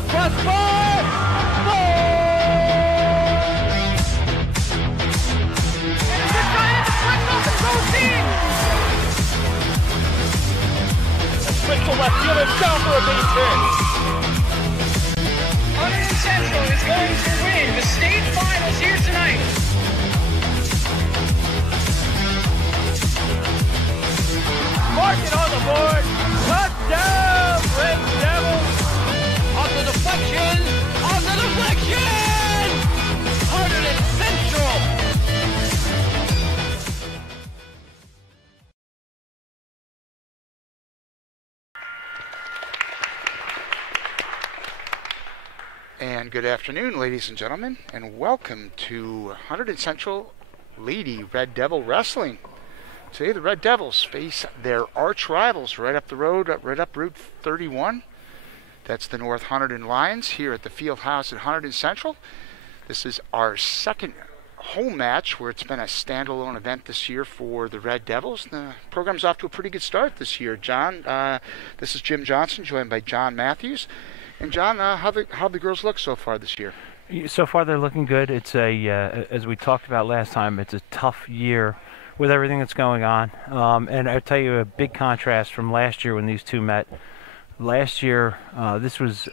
the crossbar. Goal! And it's just trying to switch off the goal team. A switch to left field and down for a base hit. Hunterdon Central is going to win the state finals here tonight. Mark it on the board. Touchdown, Red Devils. Off the deflection. Off the deflection. Hunterdon Central. And good afternoon, ladies and gentlemen, and welcome to Hunterdon Central Lady Red Devil Wrestling. Today the Red Devils face their arch rivals right up the road, right up Route 31. That's the North Hunterdon Lions here at the Field House at Hunterdon Central. This is our second home match where it's been a standalone event this year for the Red Devils. The program's off to a pretty good start this year. John, this is Jim Johnson, joined by John Matthews. And John, how the girls look so far this year? So far they're looking good. It's as we talked about last time, it's a tough year with everything that's going on. And I'll tell you a big contrast from last year when these two met. Last year, this was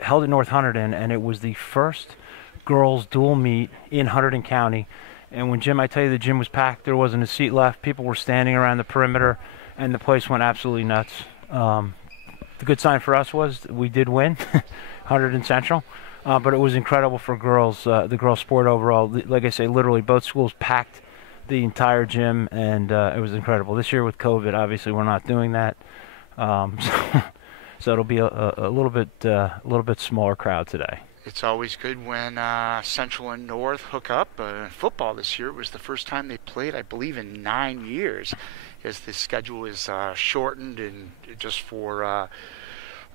held at North Hunterdon, and it was the first girls dual meet in Hunterdon County. And when I tell you the gym was packed, there wasn't a seat left. People were standing around the perimeter, and the place went absolutely nuts. The good sign for us was we did win, Hunterdon Central, but it was incredible for girls, the girls' sport overall. Like I say, literally both schools packed the entire gym, and it was incredible. This year with COVID, obviously we're not doing that, so it'll be a little bit smaller crowd today. It's always good when Central and North hook up. Football this year was the first time they played, I believe, in 9 years, as the schedule is shortened and just for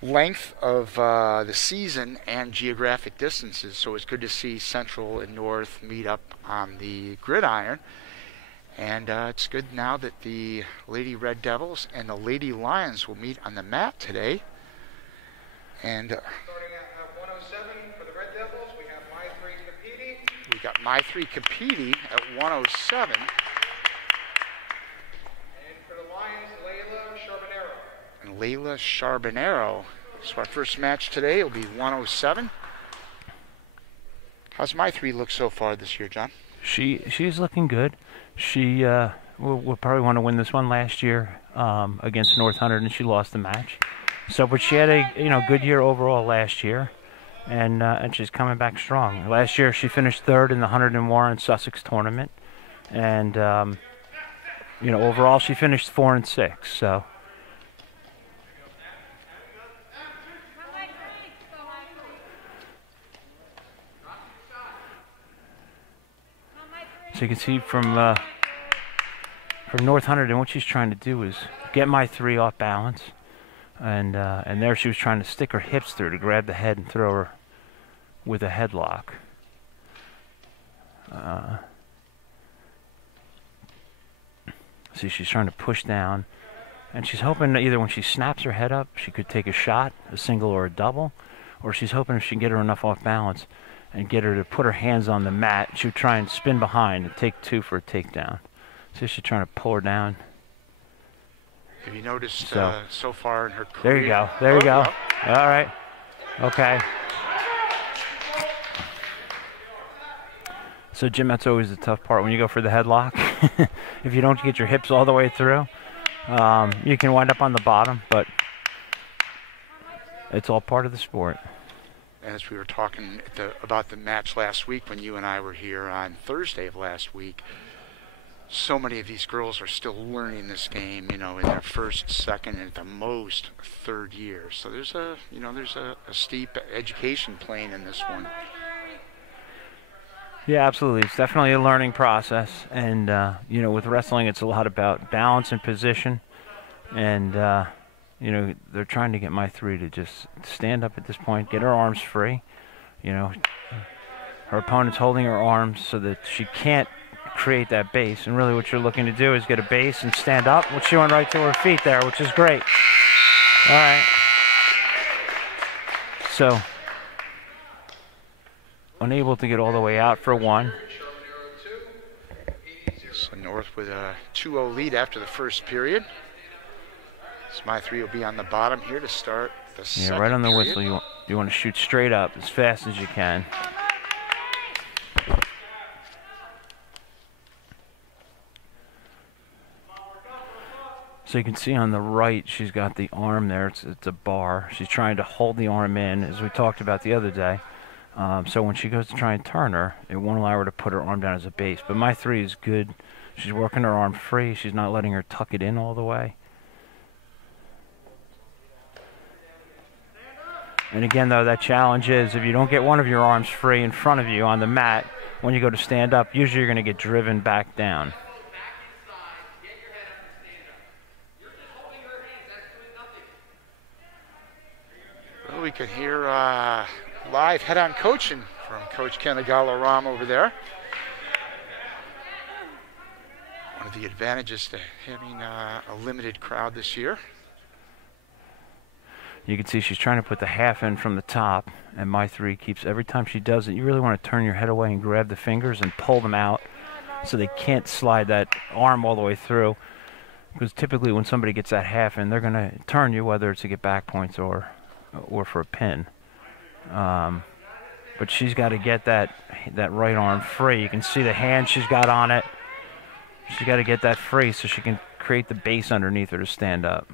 length of the season and geographic distances. So it's good to see Central and North meet up on the gridiron. And it's good now that the Lady Red Devils and the Lady Lions will meet on the mat today. And starting at 107 for the Red Devils, we have My 3 Capiti. We got My 3 Capiti at 107. And for the Lions, Layla Charbonero. And Layla Charbonero. So our first match today will be 107. How's My 3 look so far this year, John? She's looking good. She will probably want to win this one. Last year against North Hunterdon, she lost the match. So, but she had a good year overall last year, and she's coming back strong. Last year she finished third in the Hunterdon Warren Sussex tournament, and overall she finished 4 and 6. So. So you can see from North Hunterdon, what she's trying to do is get My 3 off balance, and there she was trying to stick her hips through to grab the head and throw her with a headlock. See, she's trying to push down, and she's hoping that either when she snaps her head up, she could take a shot, a single or a double, or she's hoping if she can get her enough off balance and get her to put her hands on the mat, she would try and spin behind and take 2 for a takedown. So she's trying to pull her down. Have you noticed so far in her career? There you go. There you go. All right. Okay. So, Jim, that's always the tough part when you go for the headlock. If you don't get your hips all the way through, you can wind up on the bottom, but it's all part of the sport. As we were talking about the match last week when you and I were here on Thursday of last week, so many of these girls are still learning this game, in their first, second, and at the most third year. So there's a steep education playing in this one. Yeah, absolutely. It's definitely a learning process, and with wrestling, it's a lot about balance and position, and they're trying to get My 3 to just stand up at this point, get her arms free. Her opponent's holding her arms so that she can't create that base, and really what you're looking to do is get a base and stand up, which she went right to her feet there, which is great. All right. So unable to get all the way out for one. So North with a 2-0 lead after the first period. So my 3 will be on the bottom here to start the second Yeah, right on the period. whistle. You want to shoot straight up as fast as you can. So you can see on the right, she's got the arm there. It's a bar. She's trying to hold the arm in, as we talked about the other day. So when she goes to try and turn her, it won't allow her to put her arm down as a base. But my 3 is good. She's working her arm free. She's not letting her tuck it in all the way. And again, though, that challenge is if you don't get one of your arms free in front of you on the mat, when you go to stand up, usually you're going to get driven back down. Well, we can hear live head-on coaching from Coach Kanagala Ram over there. One of the advantages to having a limited crowd this year. You can see she's trying to put the half in from the top, and my 3 keeps, every time she does it, you really want to turn your head away and grab the fingers and pull them out so they can't slide that arm all the way through. Because typically when somebody gets that half in, they're going to turn you, whether it's to get back points or for a pin. But she's got to get that right arm free. You can see the hand she's got on it. She's got to get that free so she can create the base underneath her to stand up.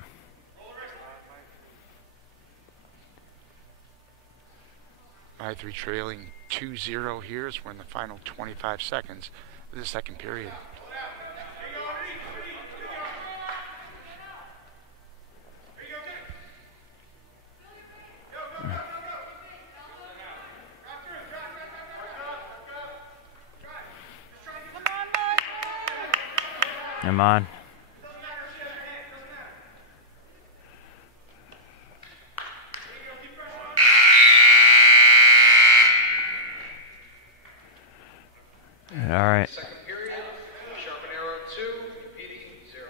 My 3 trailing 2-0 here as we're in the final 25 seconds of the second period. Come on. All right. Second period, Sharp and Arrow 2, competing 0.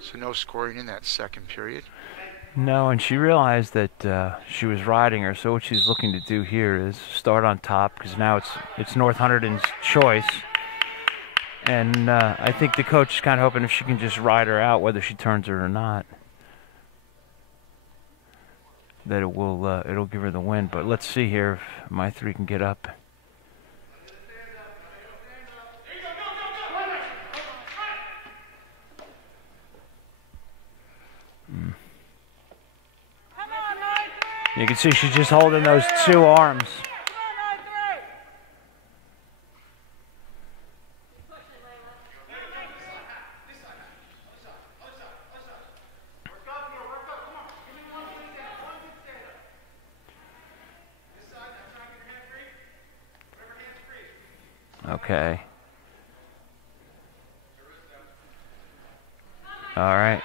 So no scoring in that second period. No, and she realized that she was riding her, so what she's looking to do here is start on top, because now it's North Hunterdon's choice. And I think the coach is kind of hoping if she can just ride her out, whether she turns her or not, that it'll give her the win. But let's see here if my 3 can get up. You can see she's just holding those 2 arms. Okay. All right.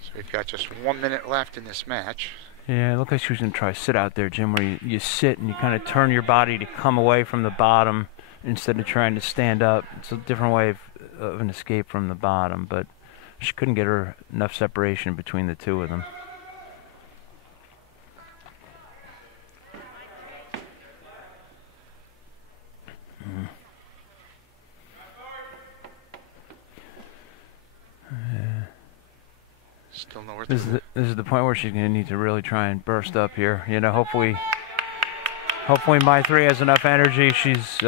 So we've got just 1 minute left in this match. Yeah, it looked like she was going to try to sit out there, Jim, where you sit and you kind of turn your body to come away from the bottom instead of trying to stand up. It's a different way of an escape from the bottom, but she couldn't get her enough separation between the 2 of them. Still nowhere This is the point where she's going to need to really try and burst up here. You know, hopefully my 3 has enough energy. She's,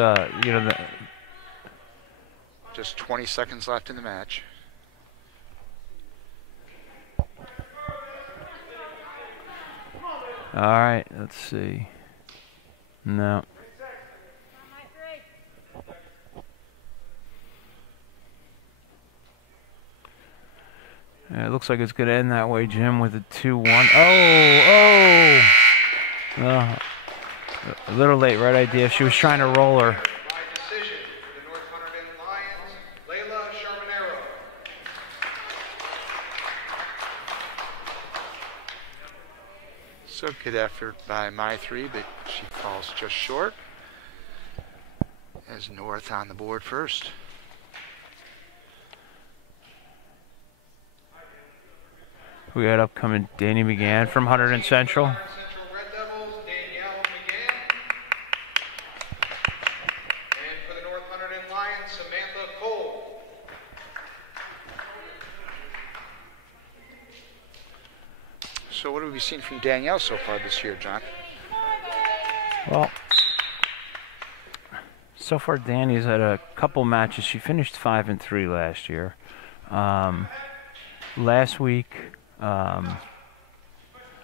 just 20 seconds left in the match. All right, let's see. No. Yeah, it looks like it's going to end that way, Jim, with a 2-1. Oh! A little late, right idea. She was trying to roll her. By decision, the North Hunterdon Lions, Layla Sharmanero. So good effort by my 3, but she falls just short. As North on the board first. We got upcoming Danny McGann from Hunterdon Central. So what have we seen from Danielle so far this year, John? Well, so far Danny's had a couple matches. She finished 5-3 last year. Last week, I'd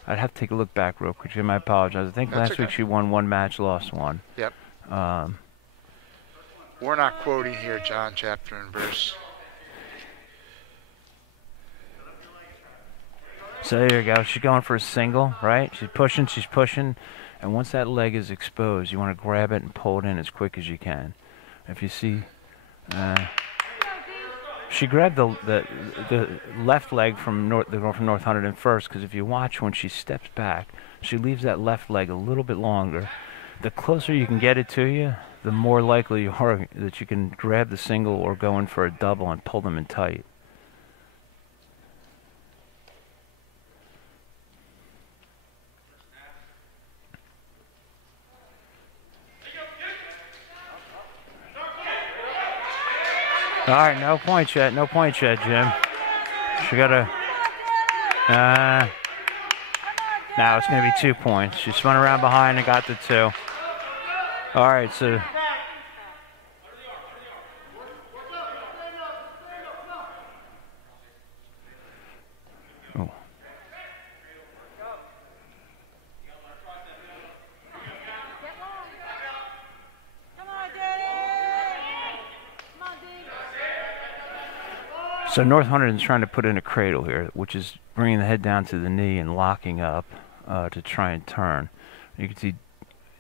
have to take a look back real quick. Jim, I apologize. I think That's last week okay. she won one match, lost one. Yep. We're not quoting here, John, chapter and verse. So there you go. She's going for a single, right? She's pushing. And once that leg is exposed, you want to grab it and pull it in as quick as you can. If you see, she grabbed the left leg from the girl from North Hunterdon first, because if you watch when she steps back, she leaves that left leg a little bit longer. The closer you can get it to you, the more likely you are that you can grab the single or go in for a double and pull them in tight. All right, no points yet, Jim. She got to... now it's going to be 2 points. She spun around behind and got the 2. All right, so... Oh. So North Hunterdon's trying to put in a cradle here, which is bringing the head down to the knee and locking up to try and turn. You can see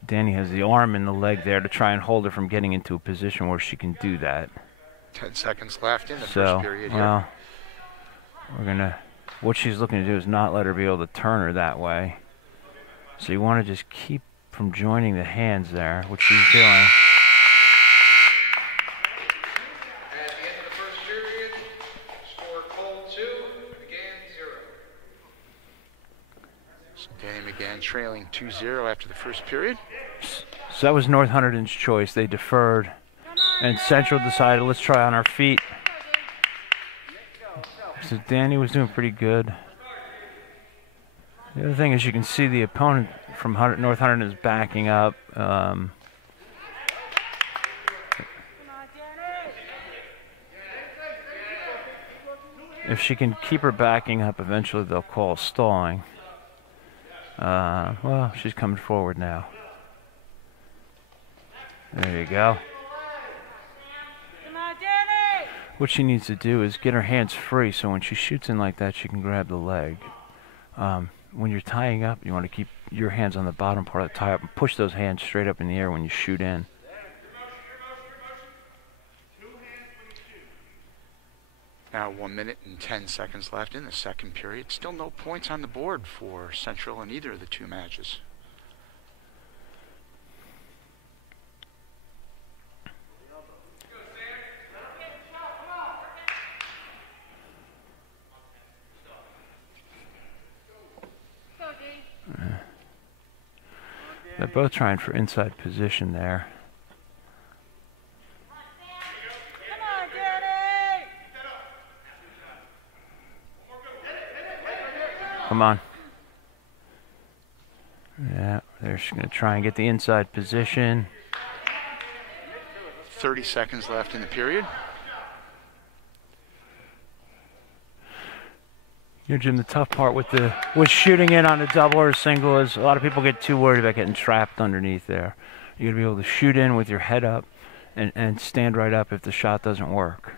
Danny has the arm and the leg there to try and hold her from getting into a position where she can do that. 10 seconds left in the first period here. Well, what she's looking to do is not let her be able to turn her that way. So you want to just keep from joining the hands there, which she's doing. At the end of the first period, score Cole 2, McGann 0. So Danny McGann trailing 2-0 after the first period. So that was North Hunterdon's choice. They deferred, and Central decided, let's try on our feet. So Danny was doing pretty good. The other thing is you can see the opponent from North Hunterdon is backing up. If she can keep her backing up, eventually they'll call stalling. Well, she's coming forward now. There you go. What she needs to do is get her hands free so when she shoots in like that, she can grab the leg. When you're tying up, you want to keep your hands on the bottom part of the tie up and push those hands straight up in the air when you shoot in. Now 1 minute and 10 seconds left in the second period. Still no points on the board for Central in either of the two matches. They're both trying for inside position there. Come on. Yeah, they're just going to try and get the inside position. 30 seconds left in the period. You know, Jim, the tough part with shooting in on a double or a single is a lot of people get too worried about getting trapped underneath there. You got to be able to shoot in with your head up and stand right up if the shot doesn't work.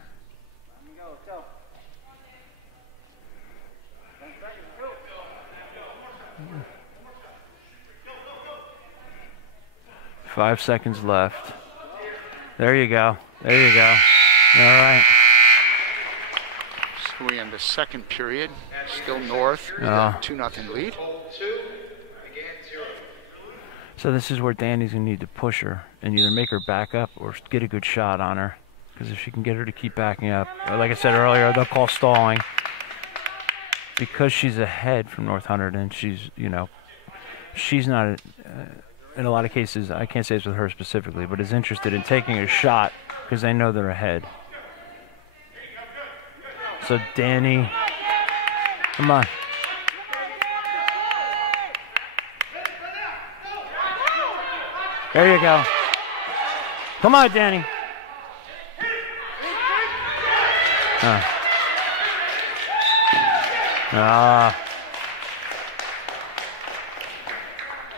Five seconds left. There you go. There you go. All right. So we end the second period. Still North with a 2-0 lead. So this is where Danny's going to need to push her and either make her back up or get a good shot on her. Because if she can get her to keep backing up, like I said earlier, they'll call stalling. Because she's ahead from North Hunterdon, she's not, in a lot of cases, I can't say it's with her specifically, but is interested in taking a shot because they know they're ahead. So Danny, come on. There you go. Come on, Danny. That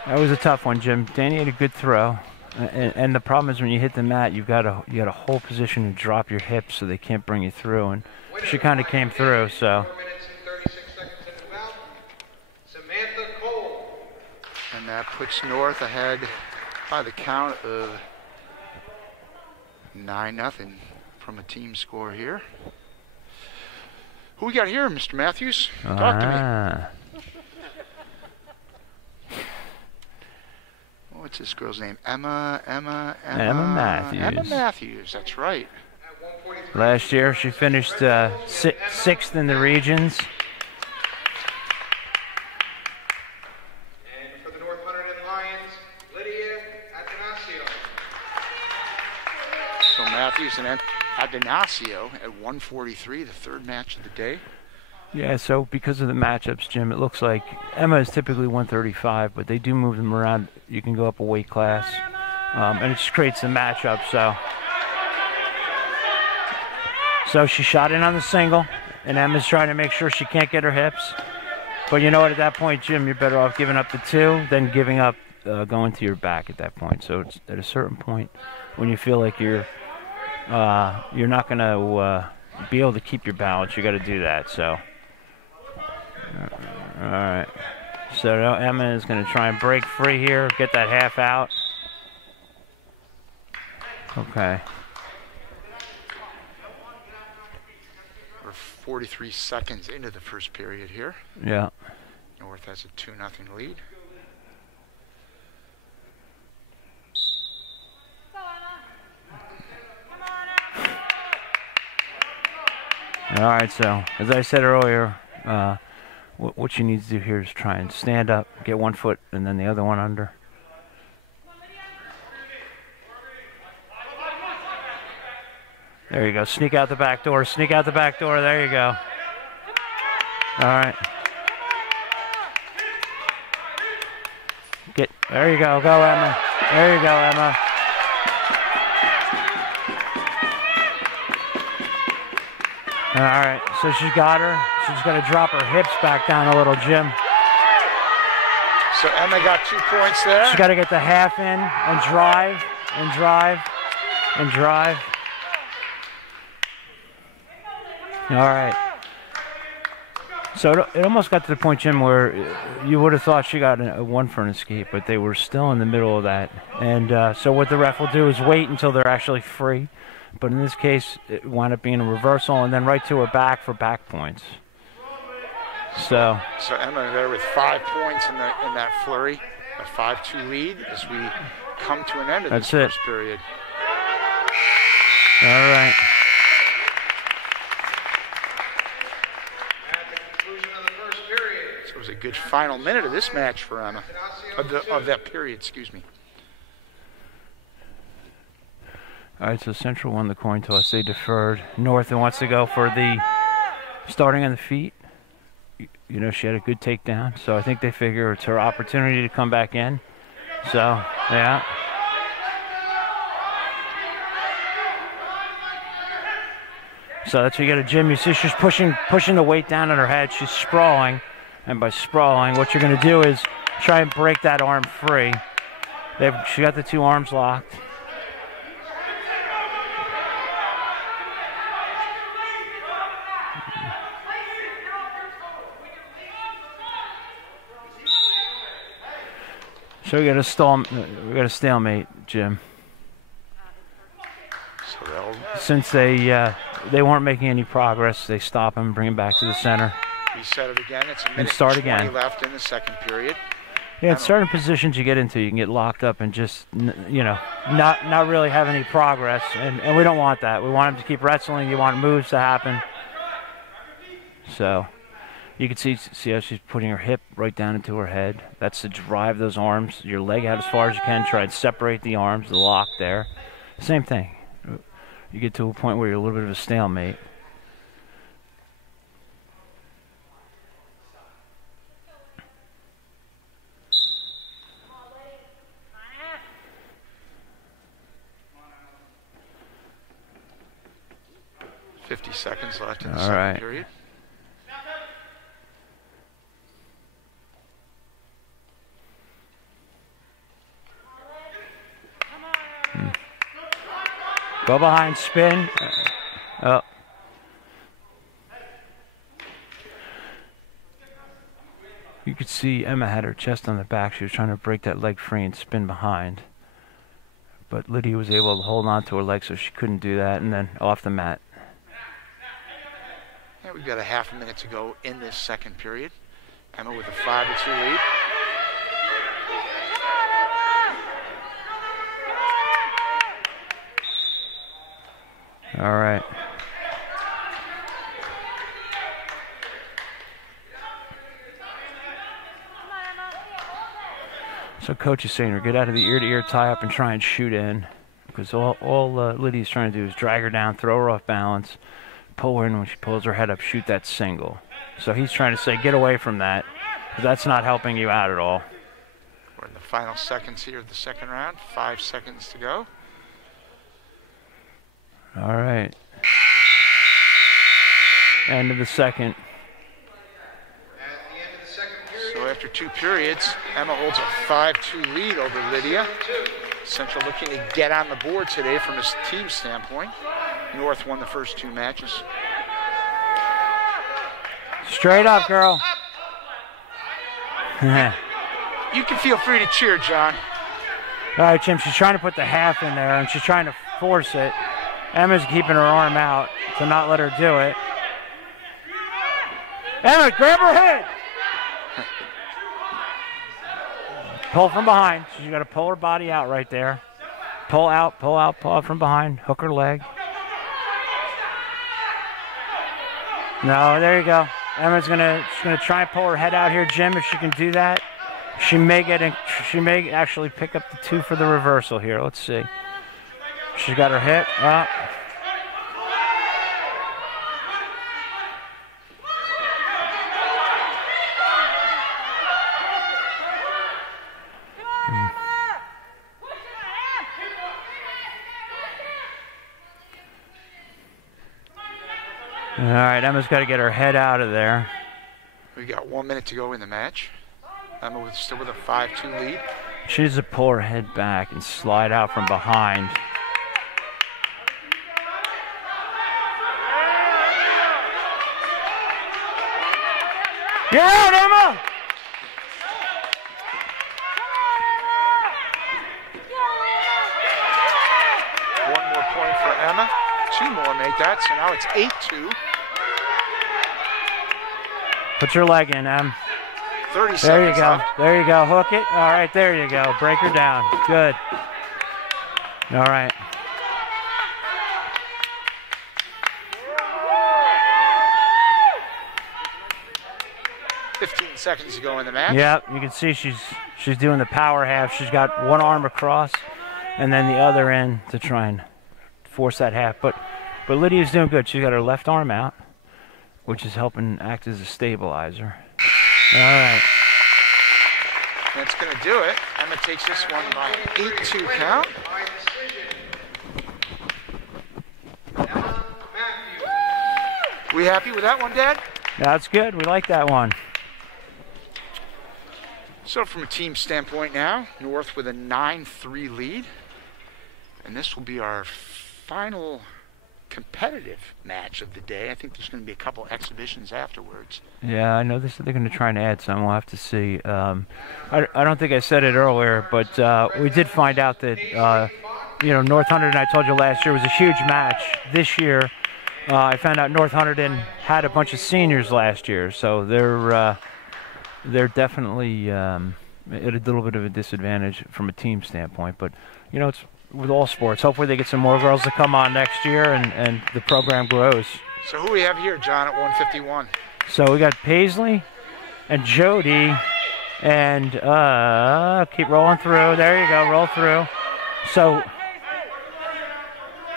was a tough one, Jim. Danny had a good throw, and the problem is when you hit the mat, you got a whole position to drop your hips so they can't bring you through, and she kind of came through. So. 4 minutes and 36 seconds into the bout. Samantha Cole. And that puts North ahead by the count of 9-0 from a team score here. Who we got here, Mr. Matthews? Talk to me. What's this girl's name? Emma Matthews. Emma Matthews, that's right. Last year she finished 6th in the regions. And for the North Hunterdon Lions, Lydia Atanasio. So Matthews and Adanasio at 143, the third match of the day. Yeah, so because of the matchups, Jim, it looks like Emma is typically 135, but they do move them around. You can go up a weight class, and it just creates the matchup. So she shot in on the single, and Emma's trying to make sure she can't get her hips. But you know what? At that point, Jim, you're better off giving up the 2 than giving up going to your back at that point. So it's at a certain point when you feel like you're not going to be able to keep your balance, you got to do that. So. All right, so now Emma is going to try and break free here, get that half out. Okay. We're 43 seconds into the first period here. Yeah. North has a 2-0 lead. All right, so as I said earlier, what you need to do here is try and stand up, get one foot, and then the other one under. There you go. Sneak out the back door. Sneak out the back door. There you go. All right. There you go. Go, Emma. There you go, Emma. All right. So she got her. She's got to drop her hips back down a little, Jim. So Emma got 2 points there. She's got to get the half in and drive and drive and drive. All right. So it almost got to the point, Jim, where you would have thought she got a 1 for an escape, but they were still in the middle of that. And so what the ref will do is wait until they're actually free. But in this case, it wound up being a reversal and then right to her back for back points. So Emma there with 5 points in that flurry, a 5-2 lead as we come to an end of this first period. All right. So it was a good final minute of this match for Emma, of that period, excuse me. All right, so Central won the coin toss. They deferred. North wants to go for the starting on the feet. You know, she had a good takedown, so I think they figure it's her opportunity to come back in. So, yeah. So that's what you got to, Jim. You see she's pushing the weight down on her head. She's sprawling. And by sprawling, what you're going to do is try and break that arm free. She got the 2 arms locked. So we got a stalemate, Jim. So since they weren't making any progress, they stop him, bring him back to the center. Reset it again. It's a minute and start 20 again. left in the second period. Yeah, in certain positions you get into, you can get locked up and just, you know, not really have any progress, and we don't want that. We want them to keep wrestling. You want moves to happen. So you can see how she's putting her hip right down into her head. That's to drive those arms, your leg out as far as you can. Try and separate the arms, the lock there. Same thing. You get to a point where you're a little bit of a stalemate. 50 seconds left in the All second right. period. Go behind, spin. Oh. You could see Emma had her chest on the back. She was trying to break that leg free and spin behind. But Lydia was able to hold on to her leg so she couldn't do that, and then off the mat. And we've got a half a minute to go in this second period. Emma with a 5-2 lead. All right. So coach is saying her get out of the ear-to-ear tie-up and try and shoot in, because all Lydia's trying to do is drag her down, throw her off balance, pull her in when she pulls her head up, shoot that single. So he's trying to say get away from that, but that's not helping you out at all. We're in the final seconds here of the second round. 5 seconds to go. All right. End of the second. So after 2 periods, Emma holds a 5-2 lead over Lydia. Central looking to get on the board today from a team standpoint. North won the first 2 matches. Straight up, girl. You can feel free to cheer, John. All right, Jim, she's trying to put the half in there, and she's trying to force it. Emma's keeping her arm out to not let her do it. Emma, grab her head. Pull from behind. She's got to pull her body out right there. Pull out from behind. Hook her leg. No, there you go. Emma's she's gonna try and pull her head out here, Jim. If she can do that, she may actually pick up the 2 for the reversal here. Let's see. She's got her hip up. All right, Emma's got to get her head out of there. We got 1 minute to go in the match. Emma still with a 5-2 lead. She needs to pull her head back and slide out from behind. Get out, Emma! One more point for Emma. 2 more make that, so now it's 8-2. Put your leg in, Em. 30 seconds There you go. left. There you go. Hook it. All right, there you go. Break her down. Good. All right. Seconds to go in the match. Yep, you can see she's doing the power half. She's got one arm across and then the other end to try and force that half. But Lydia's doing good. She's got her left arm out, which is helping act as a stabilizer. All right. That's going to do it. Emma takes this one by 8-2 count. We happy with that one, Dad? That's good. We like that one. So from a team standpoint now, North with a 9-3 lead. And this will be our final competitive match of the day. I think there's going to be a couple exhibitions afterwards. Yeah, I know they're going to try and add some. We'll have to see. I don't think I said it earlier, but we did find out that, North Hunterdon, I told you last year, was a huge match. This year, I found out North Hunterdon had a bunch of seniors last year, so they're definitely at a little bit of a disadvantage from a team standpoint. But, it's with all sports. Hopefully they get some more girls to come on next year and the program grows. So who we have here, John, at 151? So we got Paisley and Jody and keep rolling through. There you go, roll through. So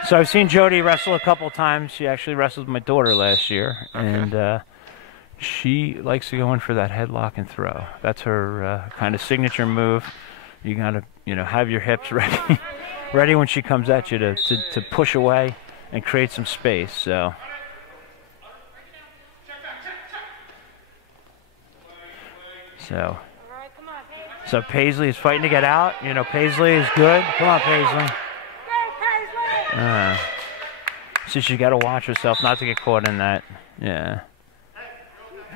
I've seen Jody wrestle a couple times. She actually wrestled with my daughter last year. Okay. And she likes to go in for that headlock and throw. That's her kind of signature move. You got to, have your hips ready when she comes at you to push away and create some space. So So Paisley is fighting to get out. You know, Paisley is good. Come on, Paisley. So she's got to watch herself not to get caught in that. Yeah.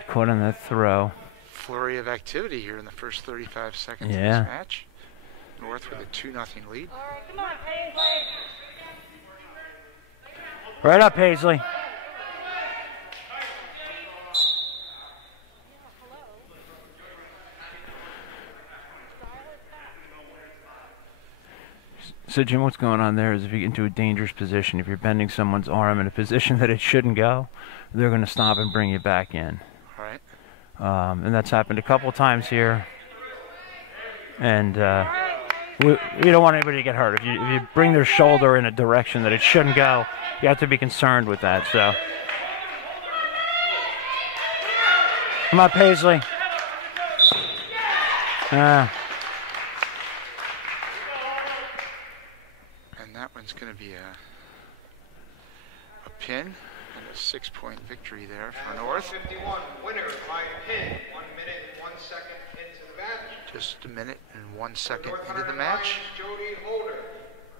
Caught in that throw. Flurry of activity here in the first 35 seconds of Yeah. this match. North with a 2-0 lead. Come on, Paisley. Right up, Paisley. So, Jim, what's going on there is if you get into a dangerous position, if you're bending someone's arm in a position that it shouldn't go, they're going to stop and bring you back in. All right. And that's happened a couple of times here. And we don't want anybody to get hurt. If you bring their shoulder in a direction that it shouldn't go, you have to be concerned with that. So, come on, Paisley. And that one's going to be a pin and a 6-point victory there for North. 51, winner by pin, 1 minute and 1 second into the match. Just a minute and 1 second into the match. Jody Holder.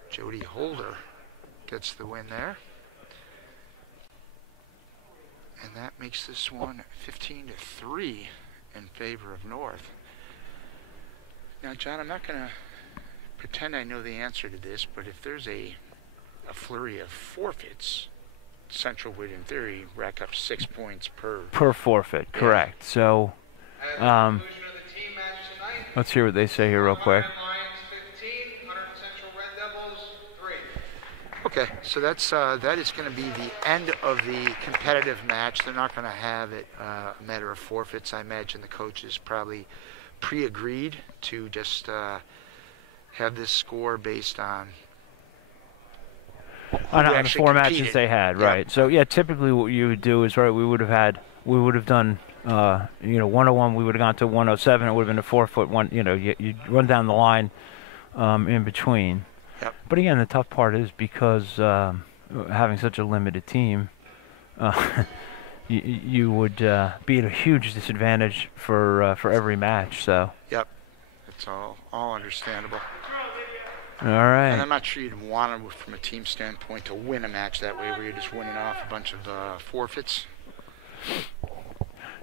Jody Holder gets the win there. And that makes this one 15-3 in favor of North. Now, John, I'm not going to pretend I know the answer to this, but if there's a flurry of forfeits, Central would, in theory, rack up 6 points per forfeit, correct. So, let's hear what they say here real quick. Okay, so that is going to be the end of the competitive match. They're not going to have it a matter of forfeits. I imagine the coaches probably pre-agreed to just have this score based on the 4 matches competed. they had, Yeah. right? So yeah, typically what you would do is we would have done 101. We would have gone to 107. It would have been a 4-foot one. You run down the line in between. Yep. But again, the tough part is because having such a limited team, you would be at a huge disadvantage for every match. So. Yep, it's all understandable. All right. And I'm not sure you'd want to, from a team standpoint, to win a match that way, where you're just winning off a bunch of forfeits.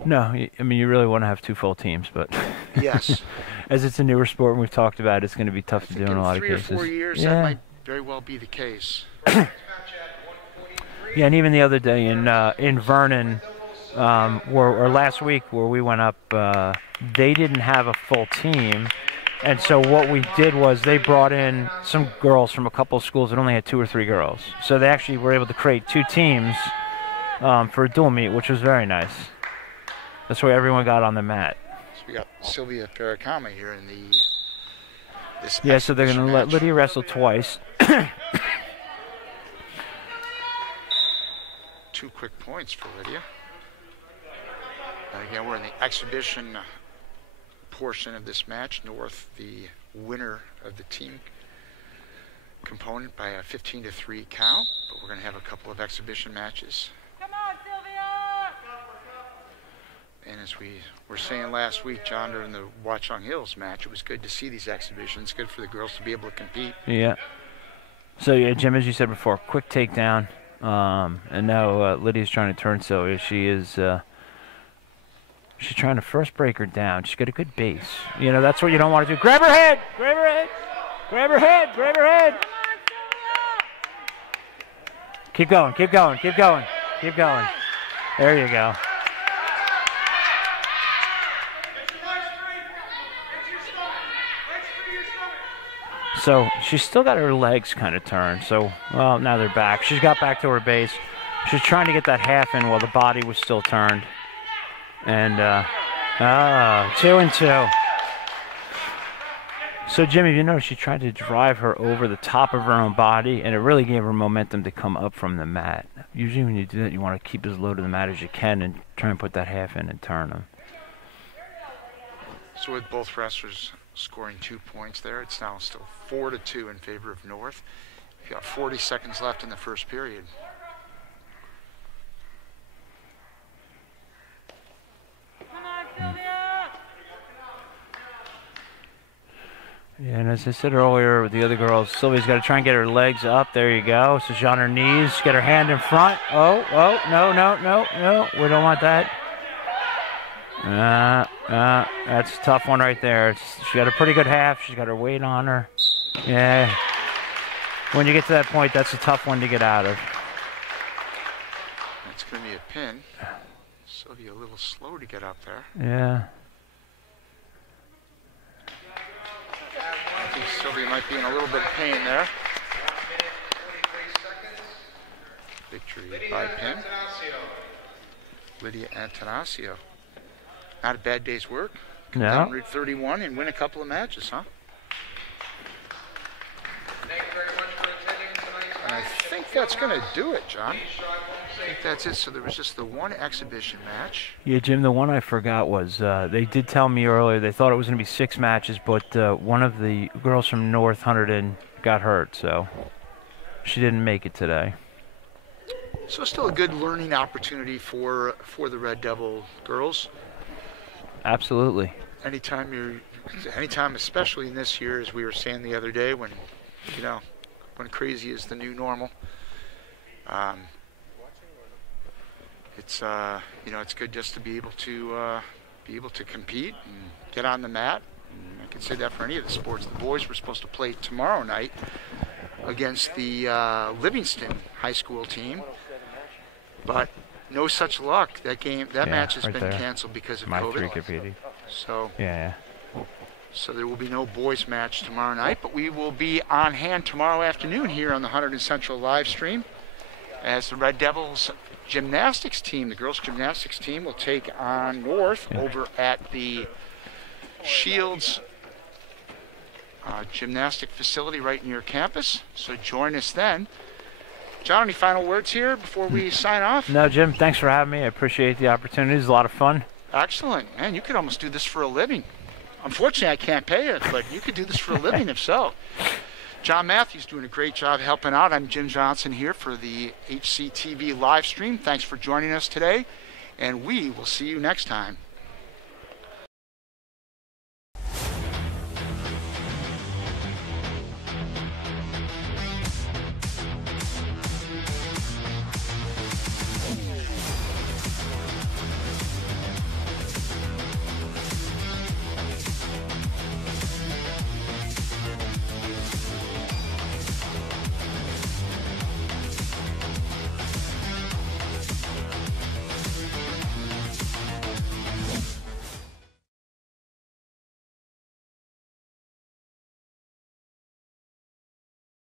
No, I mean, you really want to have 2 full teams, but yes, as it's a newer sport and we've talked about, it's going to be tough to do in a lot of cases. 3 or 4 years, that might very well be the case. Yeah, and even the other day in Vernon, or last week where we went up, they didn't have a full team, and so what we did was they brought in some girls from a couple of schools that only had 2 or 3 girls. So they actually were able to create 2 teams for a dual meet, which was very nice. That's why everyone got on the mat. So we got Sylvia Farrakama here in this. Yeah, so they're going to let Lydia wrestle twice. 2 quick points for Lydia. And again, we're in the exhibition portion of this match. North, the winner of the team component by a 15-3 count, but we're going to have a couple of exhibition matches. Come on, Sylvia! And as we were saying last week, John, during the Watchung Hills match, it was good to see these exhibitions. Good for the girls to be able to compete. Yeah. So, yeah, Jim, as you said before, quick takedown. And now Lydia's trying to turn Sylvia. She's trying to first break her down. She's got a good base. That's what you don't want to do. Grab her head! Grab her head! Grab her head! Grab her head! Keep going, keep going, keep going, keep going. There you go. So she's still got her legs kind of turned. So, well, now they're back. She's got back to her base. She's trying to get that half in while the body was still turned. And, 2-2. So, Jimmy, you notice she tried to drive her over the top of her own body, and it really gave her momentum to come up from the mat. Usually when you do that, you want to keep as low to the mat as you can and try and put that half in and turn them. So with both wrestlers scoring 2 points there, it's now still 4-2 in favor of North. We've got 40 seconds left in the first period. Come on, Sylvia! Yeah, and as I said earlier with the other girls, Sylvia's got to try and get her legs up. There you go. So she's on her knees. Get her hand in front. Oh, no, no, no, no. We don't want that. That's a tough one right there. She got a pretty good half. She's got her weight on her. Yeah. When you get to that point, that's a tough one to get out of. That's going to be a pin. Sylvia a little slow to get up there. Yeah. I think Sylvia might be in a little bit of pain there. Victory by pin. Lydia Antanasio. Not a bad day's work. Come down Route 31 and win a couple of matches, huh? Thank you very much for attending tonight's And I match. think that's going to do it, John. I think that's it. So there was just the one exhibition match. Yeah, Jim, the one I forgot was, they did tell me earlier they thought it was going to be 6 matches, but one of the girls from North Hunterdon got hurt, so she didn't make it today. So still a good learning opportunity for the Red Devil girls. Absolutely. Anytime, especially in this year, as we were saying the other day, when crazy is the new normal. It's it's good just to be able to compete and get on the mat. And I can say that for any of the sports. The boys were supposed to play tomorrow night against the Livingston High School team, but no such luck. That match has been canceled because of COVID. So So there will be no boys match tomorrow night, but we will be on hand tomorrow afternoon here on the Hunterdon Central live stream as the Red Devils gymnastics team, the girls gymnastics team, will take on North over at the Shields gymnastic facility right near campus. So join us then. John, any final words here before we sign off? No, Jim, thanks for having me. I appreciate the opportunity. It's a lot of fun. Excellent. Man, you could almost do this for a living. Unfortunately, I can't pay it, but you could do this for a living if so. John Matthews doing a great job helping out. I'm Jim Johnson here for the HCTV live stream. Thanks for joining us today, and we will see you next time.